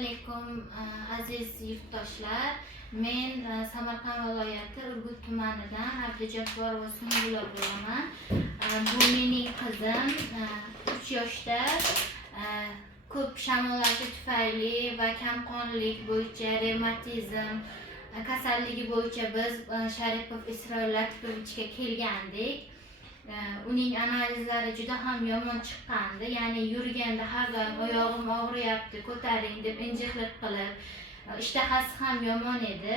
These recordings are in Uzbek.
alaykum aziz yurtdoshlar. Men Samarqand viloyati Urgut tumanidan Abdujabbor Sungular bo'laman. Bu mening qizim 3 yoshda ko'p shamollashish tufayli va kamqonlik bo'yicha revmatizm kasalligi bo'yicha biz Sharipov Isroil Latifovichga kelgandik. Uning analizlari juda ham yomon chiqqandi. Ya'ni yurganda har doim oyog'im og'riyapti, ko'taring deb injiqlik qilib, ishtahasi ham yomon edi.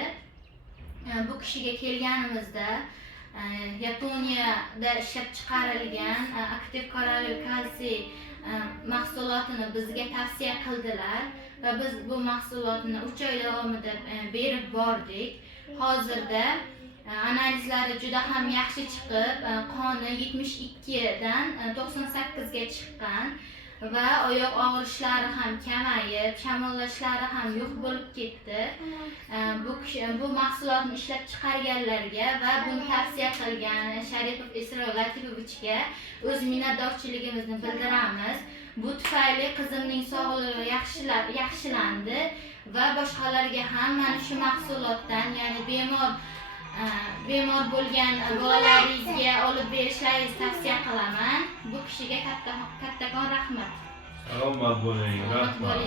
Bu kishiga kelganimizda Yaponiyada ishlab chiqarilgan aktiv koralliy kalsiy mahsulotini bizga tavsiya qildilar va biz bu mahsulotni 3 oy davomida berib bordik. Hozirda analizlari juda ham yaxshi chiqib, qoni 72 dan 98 ga chiqqan va oyoq og'rishlari ham kamayib, shamollashlari ham yo'q bo'lib ketdi. Bu mahsulotni ishlab chiqarganlarga va buni tavsiya qilgan Sharipov Isroil Latifovichga o'z minnatdorchiligimizni bildiramiz. Bu tufayli qizimning sog'lig'i yaxshilandi va boshqalarga ham mana shu mahsulotdan, ya'ni bemor bo'lgan bolalaringizga olib berishlaringizni tavsiya qilaman. Bu kishiga kattakon rahmat. Salomat bo'ling, rahmat.